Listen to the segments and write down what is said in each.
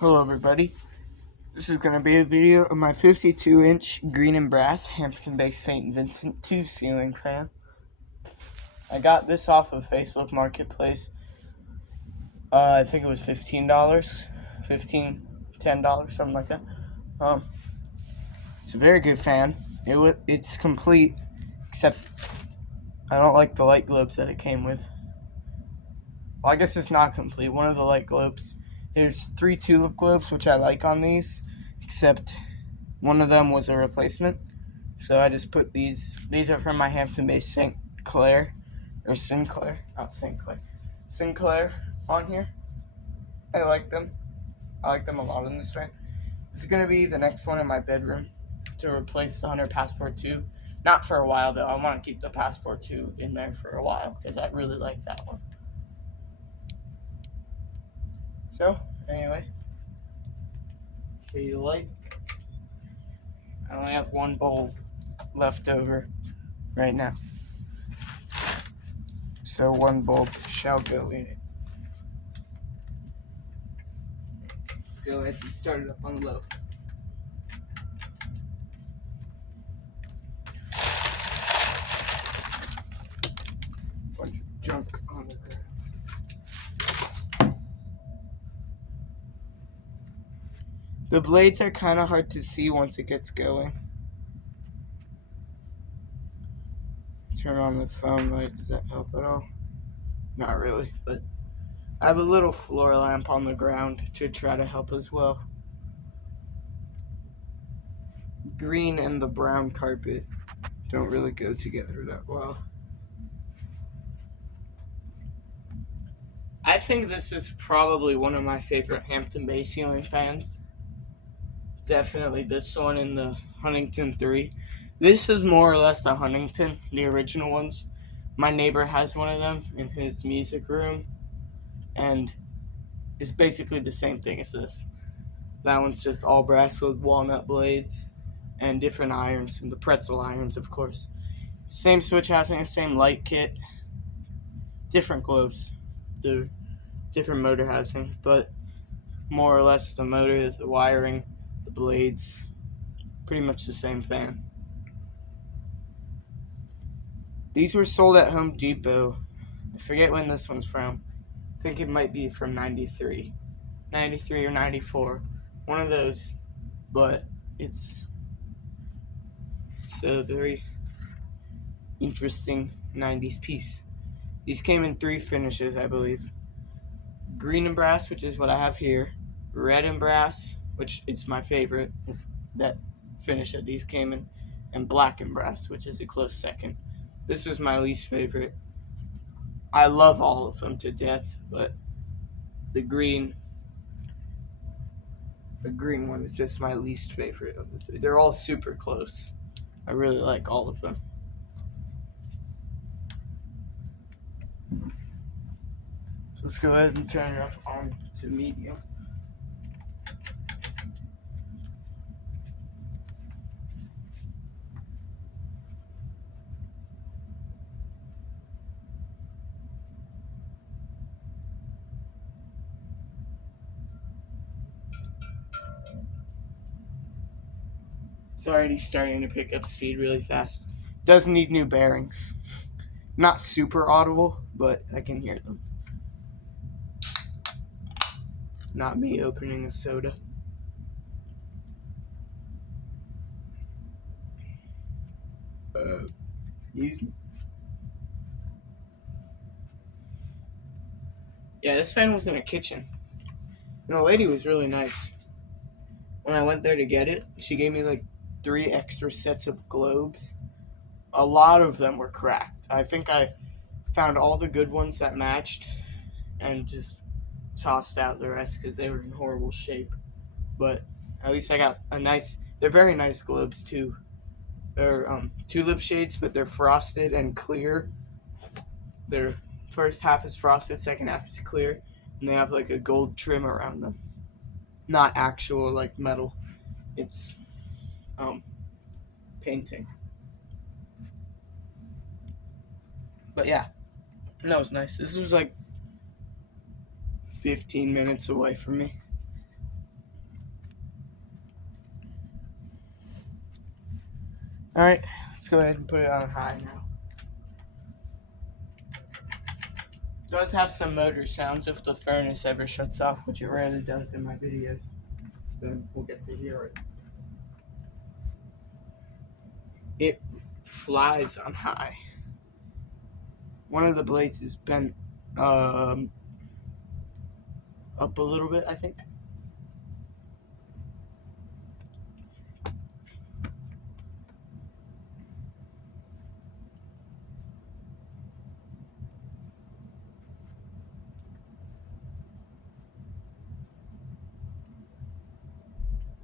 Hello everybody, this is going to be a video of my 52-inch green and brass Hampton Bay St. Vincent II ceiling fan. I got this off of Facebook Marketplace. I think it was $15, $10, something like that. It's a very good fan. It's complete, except I don't like the light globes that it came with. Well, I guess it's not complete. One of the light globes, there's 3 tulip globes, which I like on these, except one of them was a replacement. So I just put these are from my Hampton Bay St. Clair, or Sinclair, not St. Clair, Sinclair on here. I like them. I like them a lot in this way. This is going to be the next one in my bedroom to replace the Hunter Passport 2. Not for a while though. I want to keep the Passport 2 in there for a while because I really like that one. So, anyway, show you the light. I only have one bulb left over right now. So one bulb shall go in it. Let's go ahead and start it up on low. Bunch of junk on the ground. The blades are kind of hard to see once it gets going. Turn on the phone light. Does that help at all? Not really, but I have a little floor lamp on the ground to try to help as well. Green and the brown carpet don't really go together that well. I think this is probably one of my favorite Hampton Bay ceiling fans. Definitely this one in the Huntington 3. This is more or less a Huntington, the original ones. My neighbor has one of them in his music room, and it's basically the same thing as this. That one's just all brass with walnut blades and different irons, and the pretzel irons, of course. Same switch housing, same light kit, different globes, the different motor housing, but more or less the motor, the wiring, the blades, pretty much the same fan. These were sold at Home Depot. I forget when this one's from. I think it might be from 93 or 94, one of those, but it's a very interesting 90s piece. These came in 3 finishes, I believe. Green and brass, which is what I have here. Red and brass, which is my favorite, that finish that these came in. And black and brass, which is a close second. This was my least favorite. I love all of them to death, but the green one is just my least favorite of the 3. They're all super close. I really like all of them. So let's go ahead and turn it up on to medium. It's already starting to pick up speed really fast. Does need new bearings. Not super audible, but I can hear them. Not me opening a soda. Excuse me. Yeah, this fan was in a kitchen. And the lady was really nice. When I went there to get it, she gave me like 3 extra sets of globes. A lot of them were cracked. I think I found all the good ones that matched and just tossed out the rest because they were in horrible shape. But at least I got they're very nice globes too. They're tulip shades, but they're frosted and clear. Their first half is frosted, second half is clear, and they have like a gold trim around them. Not actual like metal. It's painting. But yeah, that was nice. This was like 15 minutes away from me. Alright, let's go ahead and put it on high now. It does have some motor sounds if the furnace ever shuts off, which it rarely does in my videos. Then we'll get to hear it. It flies on high. One of the blades is bent up a little bit, I think.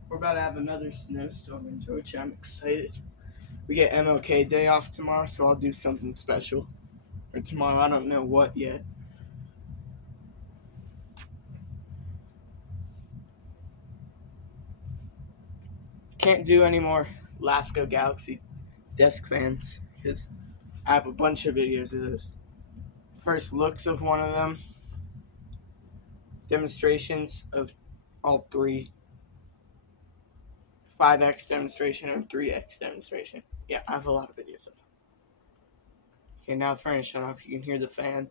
We're about to have another snowstorm in Georgia. I'm excited. We get MLK Day off tomorrow, so I'll do something special. Or tomorrow, I don't know what yet. Can't do any more Lasco Galaxy desk fans because I have a bunch of videos of those. First looks of one of them, demonstrations of all three, 5x demonstration or 3x demonstration. Yeah, I have a lot of videos of them. Okay, now the furnace shut off. You can hear the fan.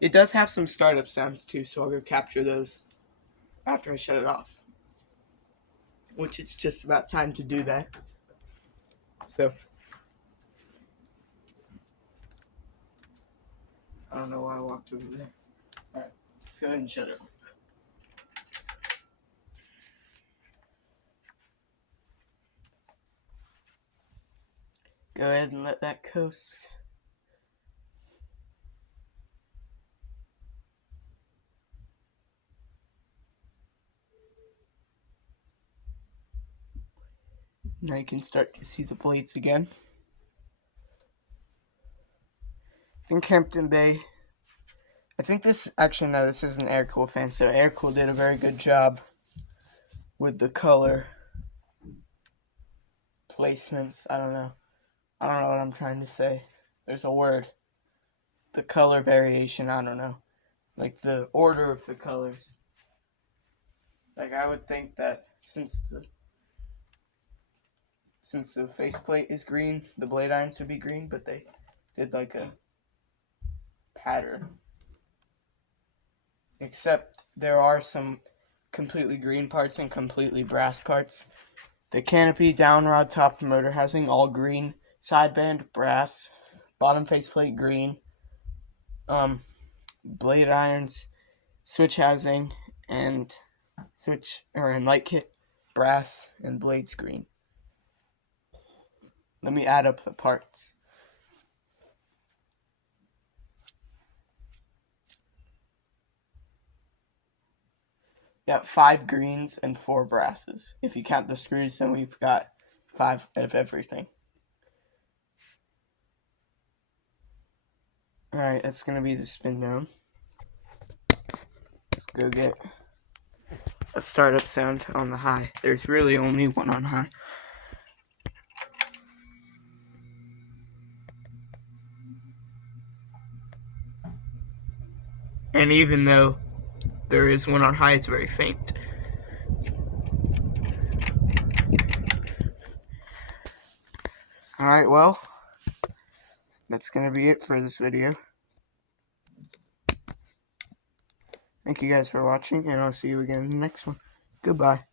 It does have some startup sounds too, so I'll go capture those after I shut it off. Which it's just about time to do that. So, I don't know why I walked over there. Alright, let's go ahead and shut it off. Go ahead and let that coast. Now you can start to see the blades again. I think Hampton Bay. I think this, actually no, this is an Air-Cool fan, so Air-Cool did a very good job with the color placements. I don't know what I'm trying to say. There's a word. The color variation, I don't know. Like the order of the colors. Like I would think that since the faceplate is green, the blade irons would be green, but they did like a pattern. Except there are some completely green parts and completely brass parts. The canopy, down rod, top motor housing, all green. Sideband, brass. Bottom faceplate, green. Blade irons, switch housing, and light kit, brass, and blades green. Let me add up the parts. Got 5 greens and 4 brasses. If you count the screws, then we've got 5 of everything. Alright, that's going to be the spin down. Let's go get a startup sound on the high. There's really only one on high. And even though there is one on high, it's very faint. Alright, well, that's going to be it for this video. Thank you guys for watching, and I'll see you again in the next one. Goodbye.